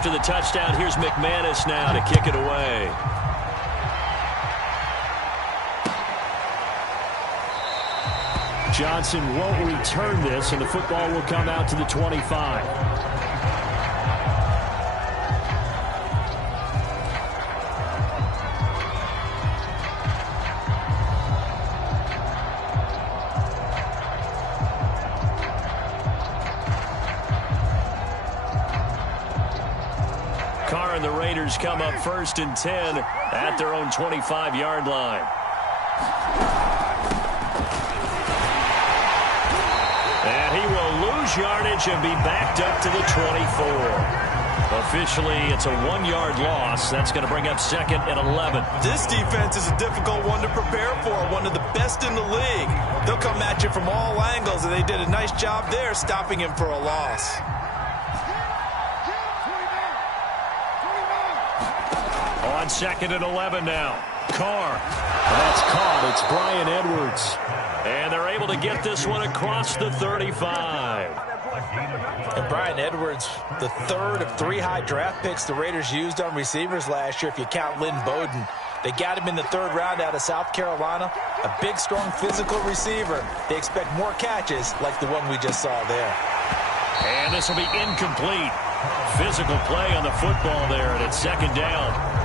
after the touchdown, here's McManus now to kick it away. Johnson won't return this, and the football will come out to the 25. The Raiders come up 1st and 10 at their own 25-yard line. And he will lose yardage and be backed up to the 24. Officially, it's a 1-yard loss. That's going to bring up 2nd and 11. This defense is a difficult one to prepare for, one of the best in the league. They'll come at you from all angles, and they did a nice job there stopping him for a loss. On 2nd and 11 now. Carr. That's caught. It's Bryan Edwards. And they're able to get this one across the 35. And Bryan Edwards, the 3rd of 3 high draft picks the Raiders used on receivers last year, if you count Lynn Bowden. They got him in the 3rd round out of South Carolina. A big, strong, physical receiver. They expect more catches like the one we just saw there. And this will be incomplete. Physical play on the football there, and it's 2nd down.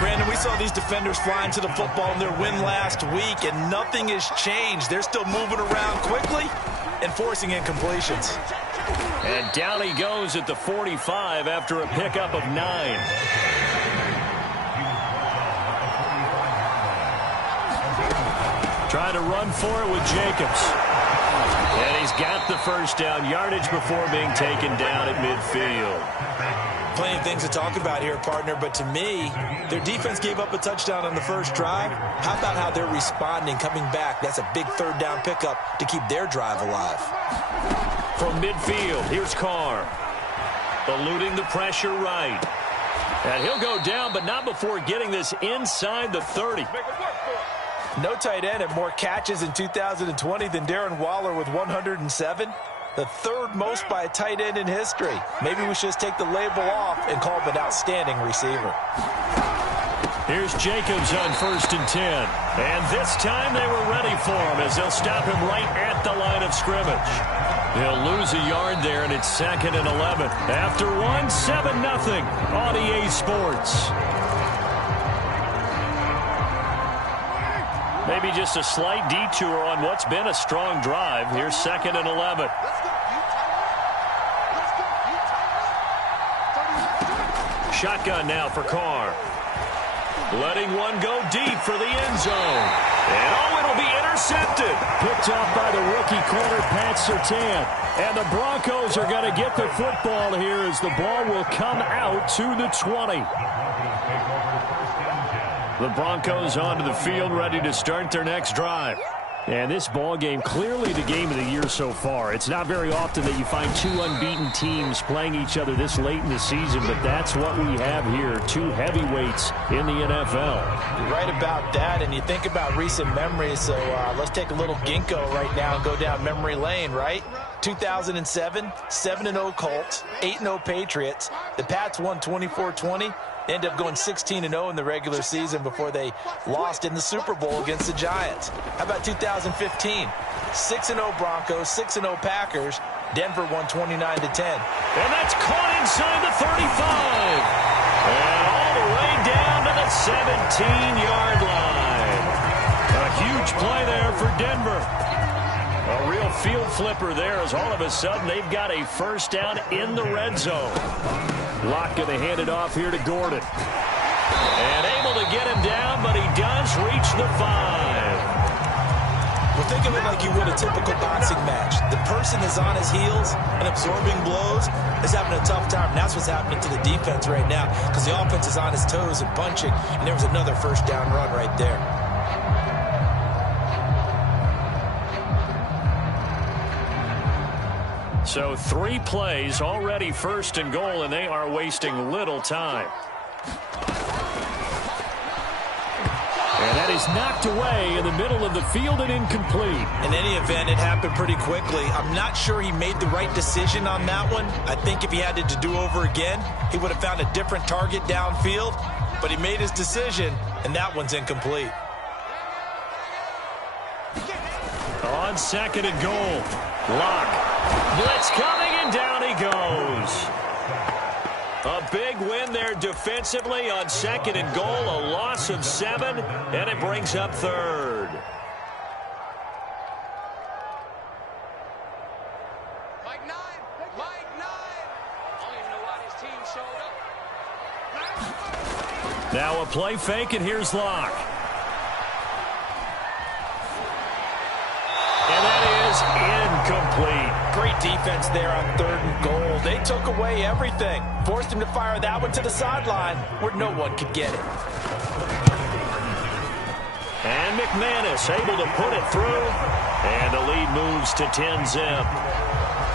Brandon, we saw these defenders flying to the football in their win last week, and nothing has changed. They're still moving around quickly and forcing incompletions. And down he goes at the 45 after a pickup of 9. Trying to run for it with Jacobs. And he's got the 1st down yardage before being taken down at midfield. Plenty of things to talk about here, partner, but to me, their defense gave up a touchdown on the 1st drive. How about how they're responding, coming back? That's a big 3rd down pickup to keep their drive alive. From midfield, here's Carr. Eluding the pressure right. And he'll go down, but not before getting this inside the 30. No tight end had more catches in 2020 than Darren Waller with 107. The 3rd most by a tight end in history. Maybe we should just take the label off and call him an outstanding receiver. Here's Jacobs on 1st and 10. And this time they were ready for him as they'll stop him right at the line of scrimmage. He'll lose a yard there, and it's 2nd and 11. After 7-0 on EA Sports. Maybe just a slight detour on what's been a strong drive. Here's 2nd and 11. Shotgun now for Carr. Letting one go deep for the end zone. And it'll be intercepted. Picked off by the rookie corner, Pat Surtain. And the Broncos are going to get the football here as the ball will come out to the 20. The Broncos onto the field, ready to start their next drive. And this ball game, clearly the game of the year so far. It's not very often that you find 2 unbeaten teams playing each other this late in the season, but that's what we have here, 2 heavyweights in the NFL. You're right about that, and you think about recent memories, so let's take a little ginkgo right now and go down memory lane, right? 2007, 7-0 Colts, 8-0 Patriots. The Pats won 24-20. They ended up going 16-0 in the regular season before they lost in the Super Bowl against the Giants. How about 2015? 6-0 Broncos, 6-0 Packers. Denver won 29-10. And that's caught inside the 35. And all the way down to the 17-yard line. A huge play there for Denver. A real field flipper there as all of a sudden they've got a 1st down in the red zone. Locke going to hand it off here to Gordon. And able to get him down, but he does reach the 5. Well, think of it like you would a typical boxing match. The person is on his heels and absorbing blows, is having a tough time. And that's what's happening to the defense right now because the offense is on his toes and punching. And there was another 1st down run right there. So 3 plays, already 1st and goal, and they are wasting little time. And that is knocked away in the middle of the field and incomplete. In any event, it happened pretty quickly. I'm not sure he made the right decision on that one. I think if he had to do over again, he would have found a different target downfield. But he made his decision, and that one's incomplete. On second and goal. Lock. Blitz coming, and down he goes. A big win there defensively on second and goal. A loss of 7, and it brings up third. Mike 9. I don't even know why this team showed up. Now a play fake, and here's Locke. And that is incomplete. Great defense there on third and goal. They took away everything. Forced him to fire that one to the sideline where no one could get it. And McManus able to put it through. And the lead moves to 10-zip.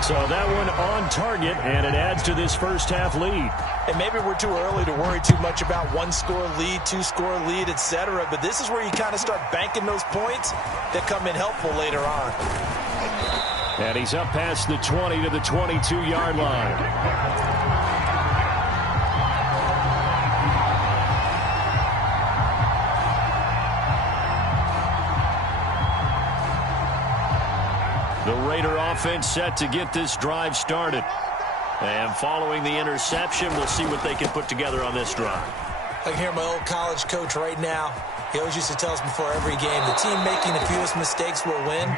So that one on target, and it adds to this first half lead. And maybe we're too early to worry too much about one-score lead, two-score lead, etc. But this is where you kind of start banking those points that come in helpful later on. And he's up past the 20 to the 22-yard line. The Raider offense set to get this drive started. And following the interception, we'll see what they can put together on this drive. I can hear my old college coach right now. He always used to tell us before every game, the team making the fewest mistakes will win.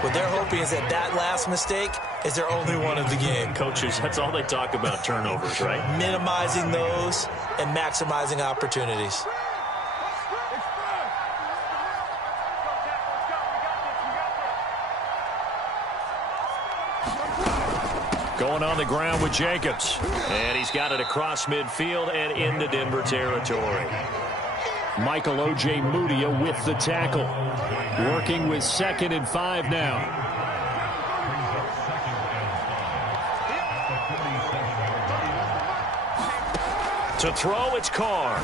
What they're hoping is that that last mistake is their only one of the game. Coaches, that's all they talk about, turnovers, right? Minimizing those and maximizing opportunities. Going on the ground with Jacobs. And he's got it across midfield and into Denver territory. Michael O.J. Mudia with the tackle. Working with 2nd and 5 now. To throw, it's Carr.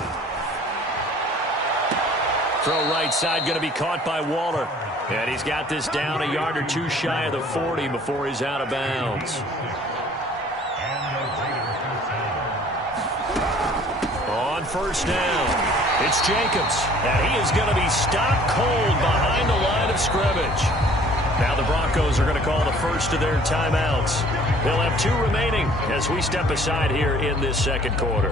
Throw right side, going to be caught by Waller. And he's got this down a yard or two shy of the 40 before he's out of bounds. On first down, it's Jacobs. And he is going to be stopped cold behind the line of scrimmage. Now the Broncos are going to call the first of their timeouts. They'll have 2 remaining as we step aside here in this second quarter.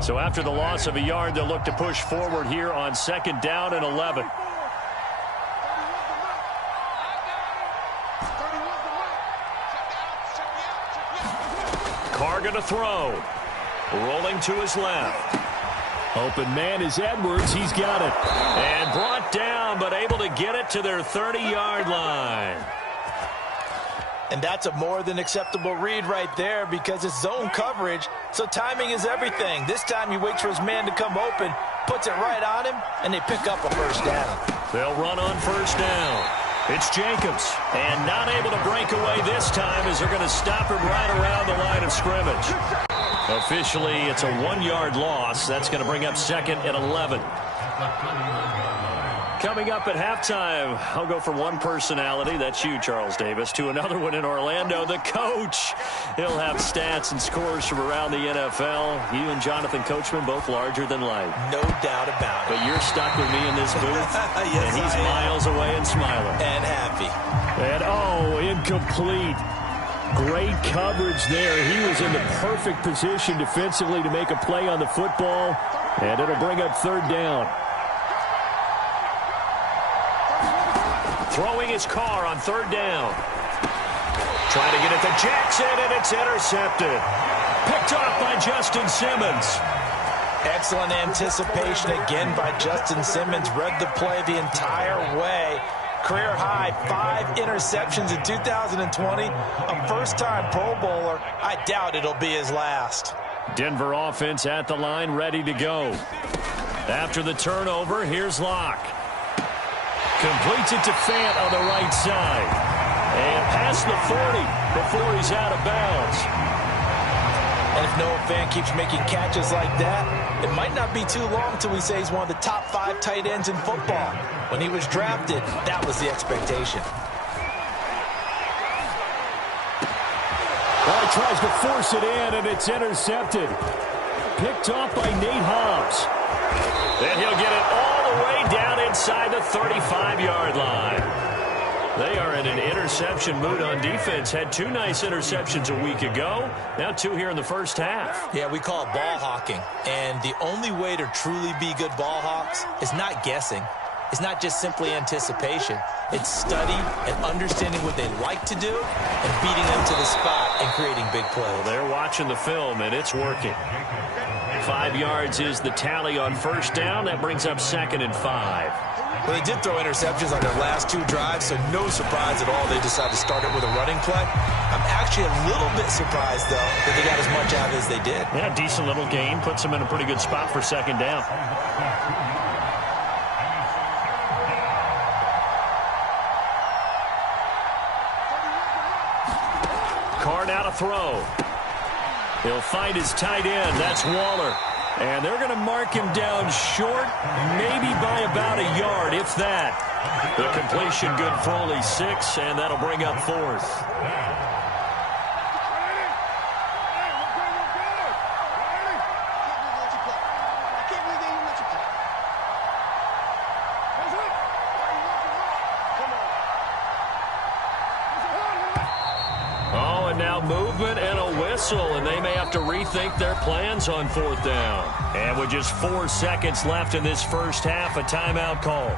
So after the loss of a yard, they'll look to push forward here on 2nd down and 11. Carr going to throw. Rolling to his left. Open man is Edwards. He's got it. And brought down, but able to get it to their 30-yard line. And that's a more than acceptable read right there because it's zone coverage, so timing is everything. This time he waits for his man to come open, puts it right on him, and they pick up a first down. They'll run on first down. It's Jacobs, and not able to break away this time as they're going to stop him right around the line of scrimmage. Officially, it's a 1-yard loss. That's going to bring up 2nd and 11. Coming up at halftime, I'll go from one personality, that's you, Charles Davis, to another one in Orlando, the coach. He'll have stats and scores from around the NFL. You and Jonathan Coachman, both larger than life. No doubt about it. But you're stuck with me in this booth, yes, and he's miles away and smiling. And happy. And, incomplete. Great coverage there. He was in the perfect position defensively to make a play on the football, and it'll bring up 3rd down. Throwing his Carr on 3rd down. Trying to get it to Jackson, and it's intercepted. Picked off by Justin Simmons. Excellent anticipation again by Justin Simmons. Read the play the entire way. Career high 5 interceptions in 2020. A first-time Pro Bowler. I doubt it'll be his last. Denver offense at the line, ready to go. After the turnover, here's Locke. Completes it to Fant on the right side. And past the 40 before he's out of bounds. And if Noah Fant keeps making catches like that, it might not be too long till we say he's one of the top 5 tight ends in football. When he was drafted, that was the expectation. Well, he tries to force it in, and it's intercepted. Picked off by Nate Hobbs. Then he'll get it all the way down inside the 35-yard line. They are in an interception mood on defense. Had 2 nice interceptions a week ago. Now 2 here in the first half. Yeah, we call it ball hawking. And the only way to truly be good ball hawks is not guessing. It's not just simply anticipation. It's study and understanding what they like to do and beating them to the spot and creating big plays. Well, they're watching the film, and it's working. 5 yards is the tally on first down. That brings up 2nd and 5. Well, they did throw interceptions on their last 2 drives, so no surprise at all they decided to start it with a running play. I'm actually a little bit surprised, though, that they got as much out as they did. Yeah, decent little gain. Puts them in a pretty good spot for 2nd down. Carr now to throw. He'll find his tight end. That's Waller. And they're going to mark him down short, maybe by about a yard, if that. The completion good for only 6, and that'll bring up 4th. Oh, and now movement and a whistle, and they may have to rethink their plans on 4th down. And with just 4 seconds left in this first half, a timeout call.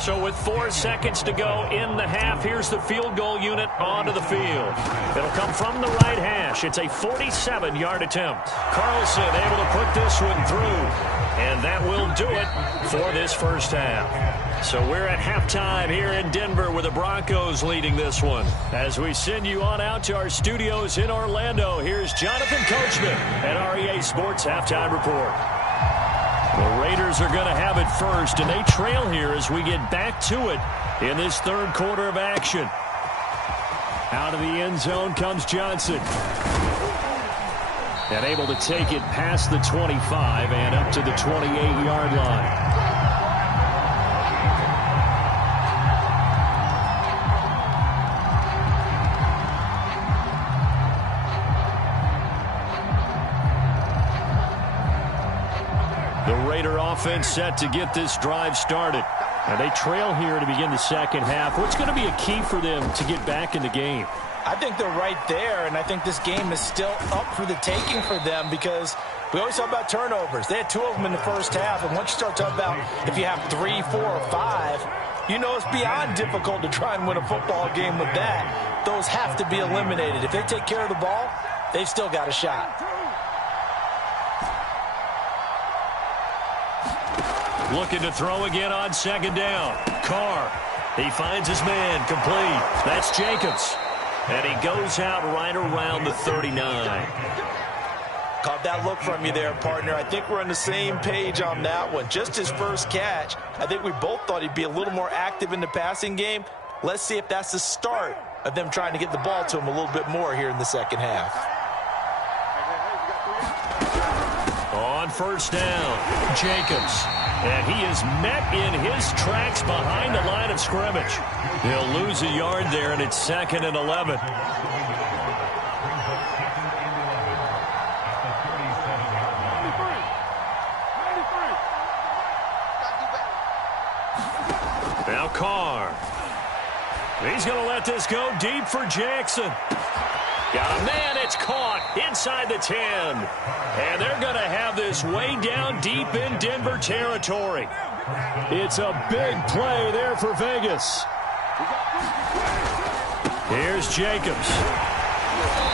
So with 4 seconds to go in the half, here's the field goal unit onto the field. It'll come from the right hash. It's a 47-yard attempt. Carlson able to put this one through. And that will do it for this first half. So we're at halftime here in Denver with the Broncos leading this one. As we send you on out to our studios in Orlando, here's Jonathan Coachman at REA Sports Halftime Report. The Raiders are going to have it first, and they trail here as we get back to it in this 3rd quarter of action. Out of the end zone comes Johnson. And able to take it past the 25 and up to the 28-yard line. The Raider offense set to get this drive started. And they trail here to begin the second half. What's going to be a key for them to get back in the game? I think they're right there, and I think this game is still up for the taking for them because we always talk about turnovers. They had 2 of them in the first half, and once you start talking about if you have 3, 4, or 5, you know it's beyond difficult to try and win a football game with that. Those have to be eliminated. If they take care of the ball, they've still got a shot. Looking to throw again on 2nd down. Carr. He finds his man complete. That's Jacobs. And he goes out right around the 39. Caught that look from you there, partner. I think we're on the same page on that one. Just his first catch. I think we both thought he'd be a little more active in the passing game. Let's see if that's the start of them trying to get the ball to him a little bit more here in the second half. On 1st down, Jacobs. And he is met in his tracks behind the line of scrimmage. He'll lose a yard there, and it's 2nd and 11. Now Carr. He's going to let this go deep for Jackson. Got a man, it's caught inside the 10. And they're going to have this way down deep in Denver territory. It's a big play there for Vegas. Here's Jacobs.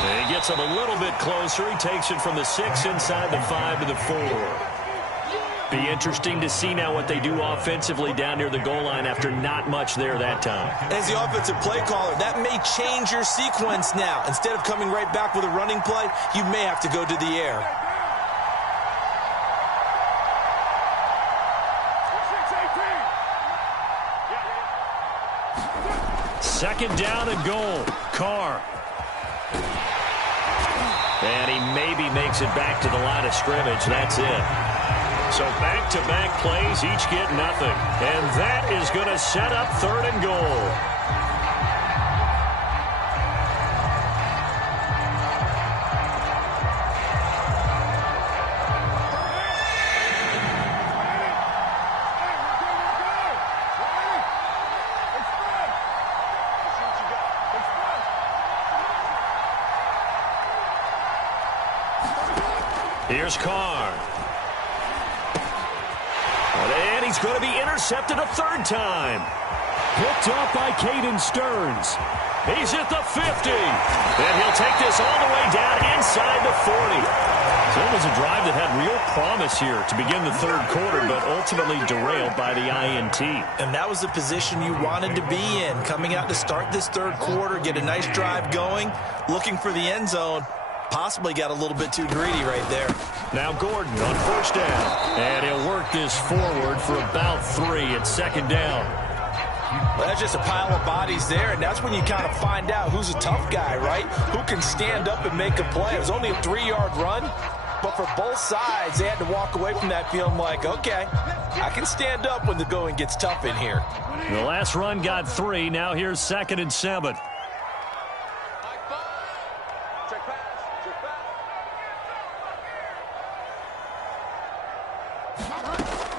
He gets him a little bit closer. He takes it from the 6 inside the 5 to the 4. Be interesting to see now what they do offensively down near the goal line after not much there that time. As the offensive play caller, that may change your sequence now. Instead of coming right back with a running play, you may have to go to the air. Second down and goal. Carr. And he maybe makes it back to the line of scrimmage. That's it. So back-to-back plays, each get nothing. And that is going to set up 3rd and goal. Here's Carr. And he's going to be intercepted a 3rd time. Picked up by Caden Stearns. He's at the 50. And he'll take this all the way down inside the 40. So it was a drive that had real promise here to begin the 3rd quarter, but ultimately derailed by the INT. And that was the position you wanted to be in. Coming out to start this 3rd quarter, get a nice drive going, looking for the end zone. Possibly got a little bit too greedy right there. Now Gordon on 1st down. And he'll work this forward for about 3 at 2nd down. Well, that's just a pile of bodies there, and that's when you kind of find out who's a tough guy, right? Who can stand up and make a play. It was only a 3-yard run, but for both sides, they had to walk away from that feeling like, okay, I can stand up when the going gets tough in here. The last run got 3. Now here's 2nd and 7.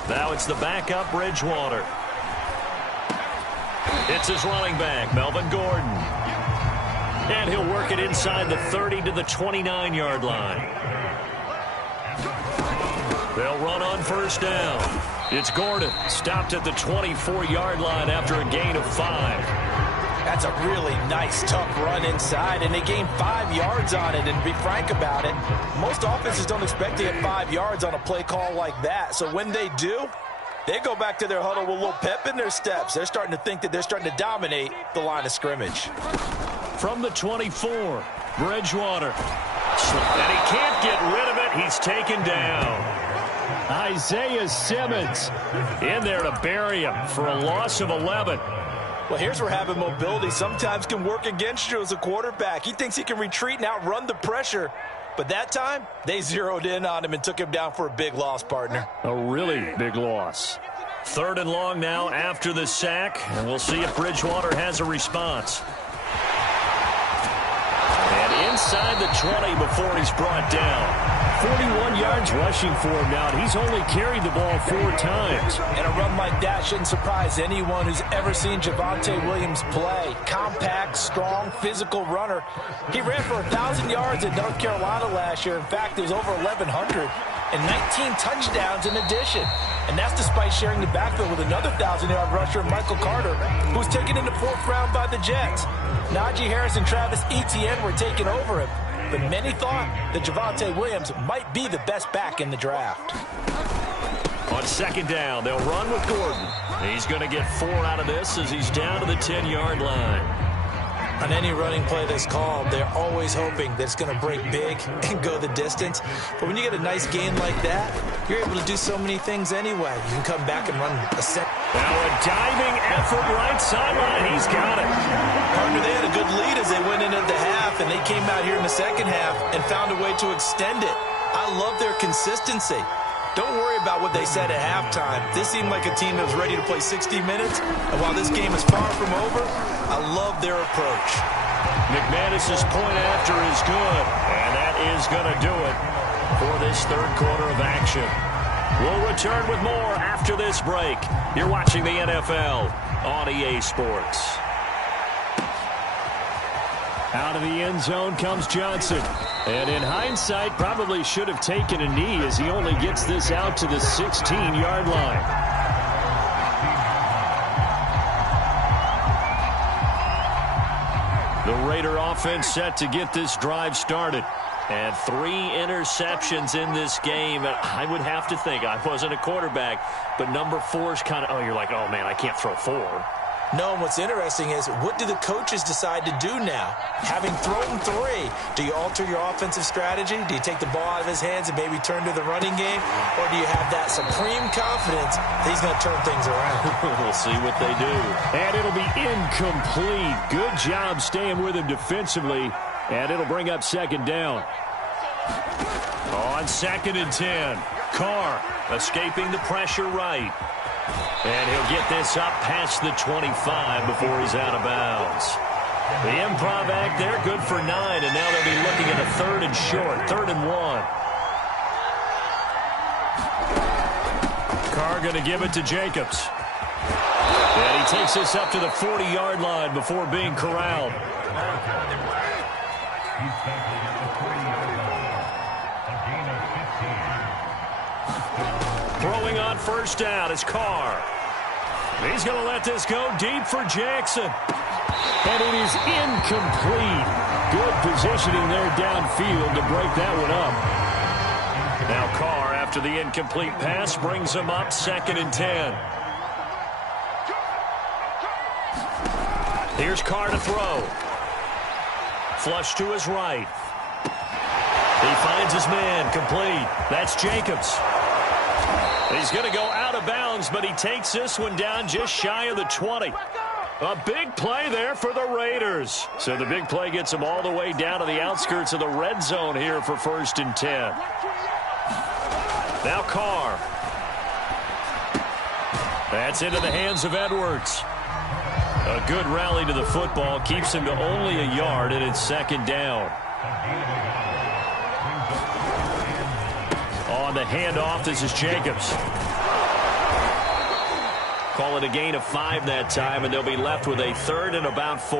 Now it's the backup Bridgewater. It's his running back, Melvin Gordon. And he'll work it inside the 30 to the 29-yard line. They'll run on 1st down. It's Gordon, stopped at the 24-yard line after a gain of 5. That's a really nice, tough run inside, and they gained 5 yards on it. And to be frank about it, most offenses don't expect to get 5 yards on a play call like that. So when they do, they go back to their huddle with a little pep in their steps. They're starting to think that they're starting to dominate the line of scrimmage. From the 24, Bridgewater. And he can't get rid of it. He's taken down. Isaiah Simmons in there to bury him for a loss of 11. Well, here's where having mobility sometimes can work against you as a quarterback. He thinks he can retreat and outrun the pressure. But that time, they zeroed in on him and took him down for a big loss, partner. A really big loss. 3rd and long now after the sack, and we'll see if Bridgewater has a response. And inside the 20 before he's brought down. 41 yards rushing for him now, and he's only carried the ball 4 times. And a run like that shouldn't surprise anyone who's ever seen Javonte Williams play. Compact, strong, physical runner. He ran for 1,000 yards at North Carolina last year. In fact, it was over 1,100 and 19 touchdowns in addition. And that's despite sharing the backfield with another 1,000-yard rusher, Michael Carter, who was taken in the 4th round by the Jets. Najee Harris and Travis Etienne were taking over him. But many thought that Javonte Williams might be the best back in the draft. On 2nd down, they'll run with Gordon. He's going to get 4 out of this as he's down to the 10-yard line. On any running play that's called, they're always hoping that it's going to break big and go the distance. But when you get a nice gain like that, you're able to do so many things anyway. You can come back and run a set. Now a diving effort right sideline. He's got it. Partner, they had a good lead as they went into the half, and they came out here in the 2nd half and found a way to extend it. I love their consistency. Don't worry about what they said at halftime. This seemed like a team that was ready to play 60 minutes. And while this game is far from over, I love their approach. McManus's point after is good. And that is going to do it for this 3rd quarter of action. We'll return with more after this break. You're watching the NFL on EA Sports. Out of the end zone comes Johnson. And in hindsight, probably should have taken a knee as he only gets this out to the 16-yard line. The Raider offense set to get this drive started. And 3 interceptions in this game. I would have to think, I wasn't a quarterback, but number 4 is kind of, oh, you're like, oh, man, I can't throw 4. No, and what's interesting is, what do the coaches decide to do now? Having thrown 3, do you alter your offensive strategy? Do you take the ball out of his hands and maybe turn to the running game? Or do you have that supreme confidence that he's going to turn things around? We'll see what they do. And it'll be incomplete. Good job staying with him defensively. And it'll bring up second down. On 2nd and 10. Carr escaping the pressure right. And he'll get this up past the 25 before he's out of bounds. The improv act there, good for 9, and now they'll be looking at a 3rd and short, 3rd and 1. Carr going to give it to Jacobs. And he takes this up to the 40-yard line before being corralled. Throwing on 1st down is Carr. He's going to let this go deep for Jackson. And it is incomplete. Good positioning there downfield to break that one up. Now Carr, after the incomplete pass, brings him up 2nd and 10. Here's Carr to throw. Flush to his right. He finds his man, complete. That's Jacobs. He's going to go out of bounds, but he takes this one down just shy of the 20. A big play there for the Raiders. So the big play gets them all the way down to the outskirts of the red zone here for 1st and 10. Now Carr. That's into the hands of Edwards. A good rally to the football keeps him to only a yard, and it's 2nd down. On the handoff, this is Jacobs. Call it a gain of 5 that time, and they'll be left with a 3rd and about 4.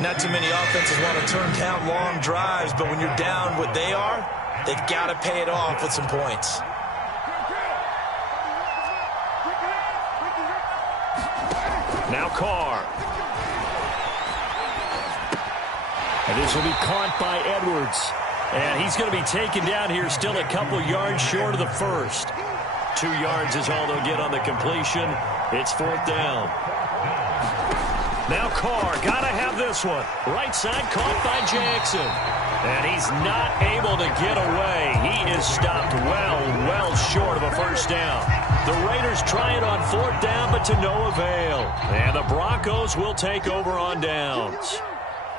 Not too many offenses want to turn down long drives, but when you're down what they are, they've got to pay it off with some points. Now Carr. And this will be caught by Edwards. And he's going to be taken down here, still a couple yards short of the 1st. 2 yards is all they'll get on the completion. It's 4th down. Now Carr, got to have this one. Right side caught by Jackson. And he's not able to get away. He is stopped well short of a 1st down. The Raiders try it on 4th down, but to no avail. And the Broncos will take over on downs.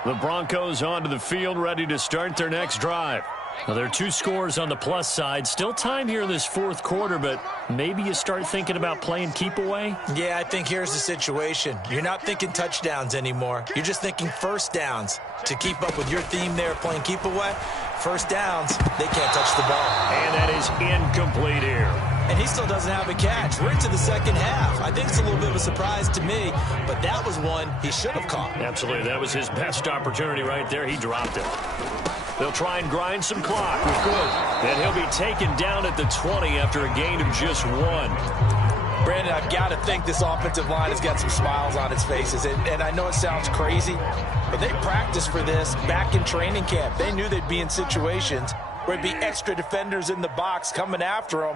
The Broncos onto the field, ready to start their next drive. Well, there are 2 scores on the plus side. Still time here in this 4th quarter, but maybe you start thinking about playing keep away? Yeah, I think here's the situation. You're not thinking touchdowns anymore. You're just thinking 1st downs. To keep up with your theme there, playing keep away, 1st downs, they can't touch the ball. And that is incomplete here. And he still doesn't have a catch. We're into the 2nd half. I think it's a little bit of a surprise to me, but that was one he should have caught. Absolutely. That was his best opportunity right there. He dropped it. They'll try and grind some clock. Good. And he'll be taken down at the 20 after a gain of just 1. Brandon, I've got to think this offensive line has got some smiles on its faces. And I know it sounds crazy, but they practiced for this back in training camp. They knew they'd be in situations where it'd be extra defenders in the box coming after them,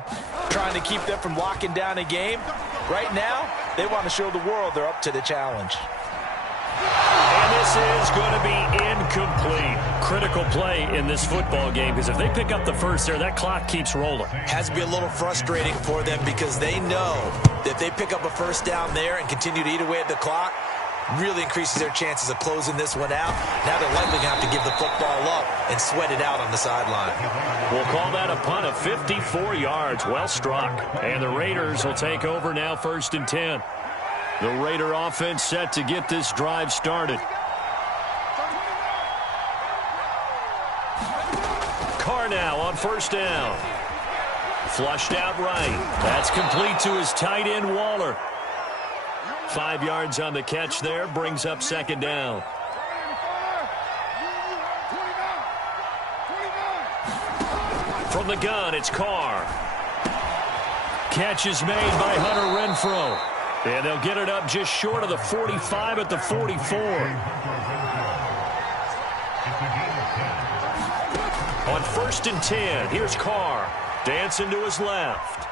trying to keep them from locking down a game. Right now, they want to show the world they're up to the challenge. And this is going to be incomplete. Critical play in this football game, because if they pick up the 1st there, that clock keeps rolling. Has to be a little frustrating for them because they know that if they pick up a 1st down there and continue to eat away at the clock, really increases their chances of closing this one out. Now they're likely going to have to give the football up and sweat it out on the sideline. We'll call that a punt of 54 yards. Well struck. And the Raiders will take over now, 1st and 10. The Raider offense set to get this drive started. Carr now on 1st down. Flushed out right. That's complete to his tight end, Waller. 5 yards on the catch there, brings up 2nd down. From the gun, it's Carr. Catch is made by Hunter Renfrow. And they'll get it up just short of the 45 at the 44. On 1st and 10, here's Carr. Dancing to his left.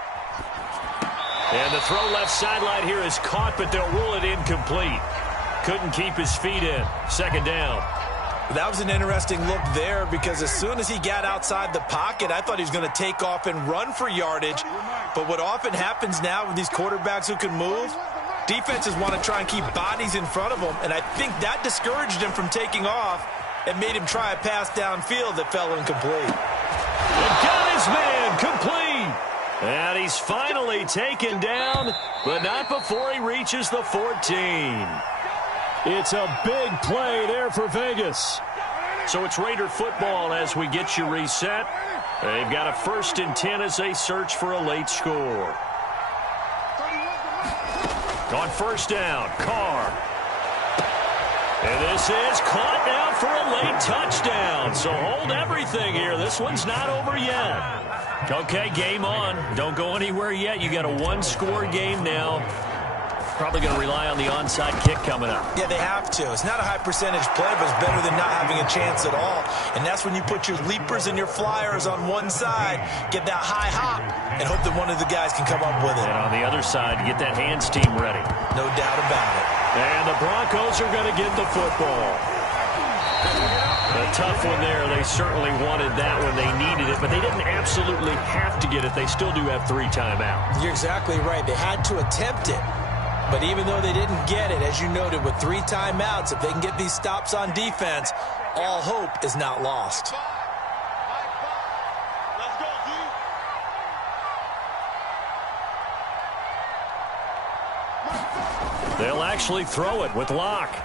And the throw left sideline here is caught, but they'll rule it incomplete. Couldn't keep his feet in. Second down. That was an interesting look there because as soon as he got outside the pocket, I thought he was going to take off and run for yardage. But what often happens now with these quarterbacks who can move, defenses want to try and keep bodies in front of them, and I think that discouraged him from taking off and made him try a pass downfield that fell incomplete. And got his man complete. And he's finally taken down, but not before he reaches the 14. It's a big play there for Vegas. So it's Raider football as we get you reset. They've got a 1st and 10 as they search for a late score. On first down, Carr. And this is caught now for a late touchdown. So hold everything here. This one's not over yet. Okay, game on. Don't go anywhere yet. You got a 1-score game now. Probably going to rely on the onside kick coming up. Yeah, they have to. It's not a high percentage play, but it's better than not having a chance at all. And that's when you put your leapers and your flyers on one side, get that high hop, and hope that one of the guys can come up with it. And on the other side, get that hands team ready. No doubt about it. And the Broncos are going to get the football. A tough one there. They certainly wanted that when they needed it, but they didn't absolutely have to get it. They still do have 3 timeouts. You're exactly right. They had to attempt it. But even though they didn't get it, as you noted, with 3 timeouts, if they can get these stops on defense, all hope is not lost. They'll actually throw it with Locke.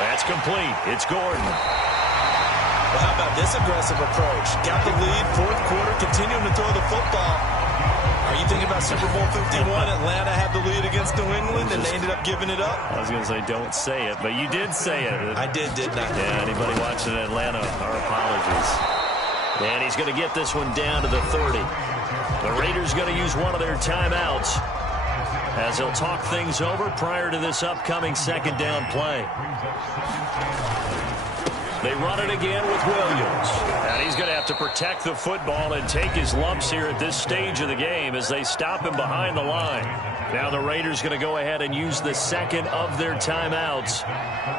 That's complete. It's Gordon. Well, how about this aggressive approach? Got the lead, 4th quarter, continuing to throw the football. Are you thinking about Super Bowl 51? Atlanta had the lead against New England, and they ended up giving it up? I was going to say, don't say it, but you did say it. I did, didn't I? Yeah, anybody watching Atlanta, our apologies. And he's going to get this one down to the 30. The Raiders going to use one of their timeouts as they'll talk things over prior to this upcoming 2nd down play. They run it again with Williams. And he's going to have to protect the football and take his lumps here at this stage of the game as they stop him behind the line. Now the Raiders going to go ahead and use the 2nd of their timeouts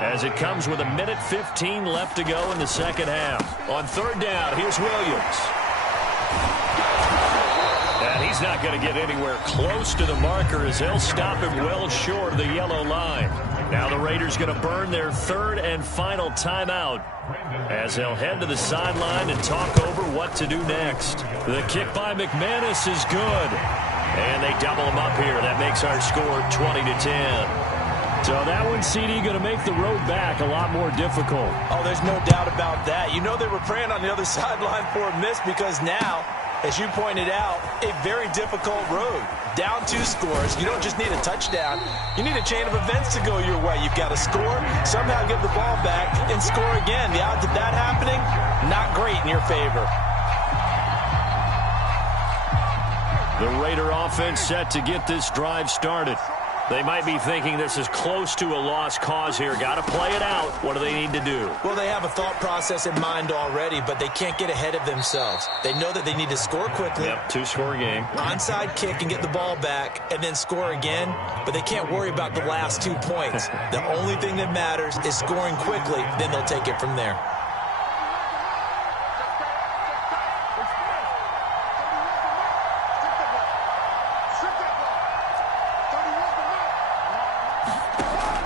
as it comes with 1:15 left to go in the 2nd half. On 3rd down, here's Williams. And he's not going to get anywhere close to the marker as they'll stop him well short of the yellow line. Now the Raiders going to burn their 3rd and final timeout as they'll head to the sideline and talk over what to do next. The kick by McManus is good. And they double him up here. That makes our score 20-10. So that one, CD, going to make the road back a lot more difficult. Oh, there's no doubt about that. You know they were praying on the other sideline for a miss because now, as you pointed out, a very difficult road. Down 2 scores. You don't just need a touchdown. You need a chain of events to go your way. You've got to score, somehow get the ball back, and score again. The odds of that happening, not great in your favor. The Raider offense set to get this drive started. They might be thinking this is close to a lost cause here. Got to play it out. What do they need to do? Well, they have a thought process in mind already, but they can't get ahead of themselves. They know that they need to score quickly. Yep, 2-score game. Onside kick and get the ball back and then score again, but they can't worry about the last 2 points. The only thing that matters is scoring quickly, then they'll take it from there.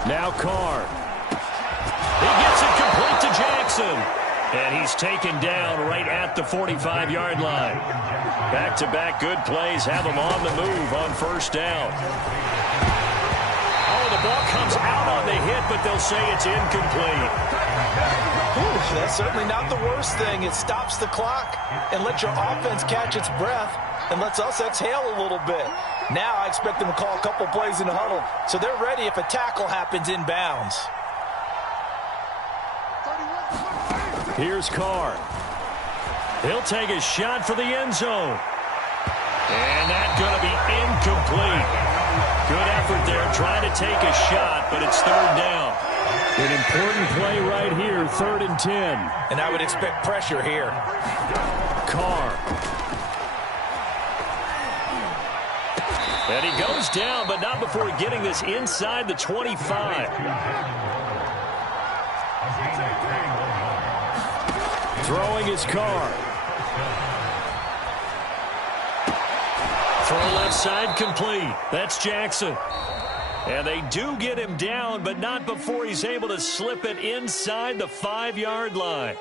Now Carr. He gets it complete to Jackson. And he's taken down right at the 45-yard line. Back-to-back good plays have him on the move on 1st down. Oh, the ball comes out on the hit, but they'll say it's incomplete. Ooh, that's certainly not the worst thing. It stops the clock and lets your offense catch its breath and lets us exhale a little bit. Now I expect them to call a couple plays in the huddle, so they're ready if a tackle happens inbounds. Here's Carr. He'll take a shot for the end zone. And that's going to be incomplete. Good effort there trying to take a shot, but it's 3rd down. An important play right here, 3rd and 10. And I would expect pressure here. Carr. And he goes down, but not before getting this inside the 25. Throwing his car. Throw left side complete. That's Jackson. And they do get him down, but not before he's able to slip it inside the 5-yard line.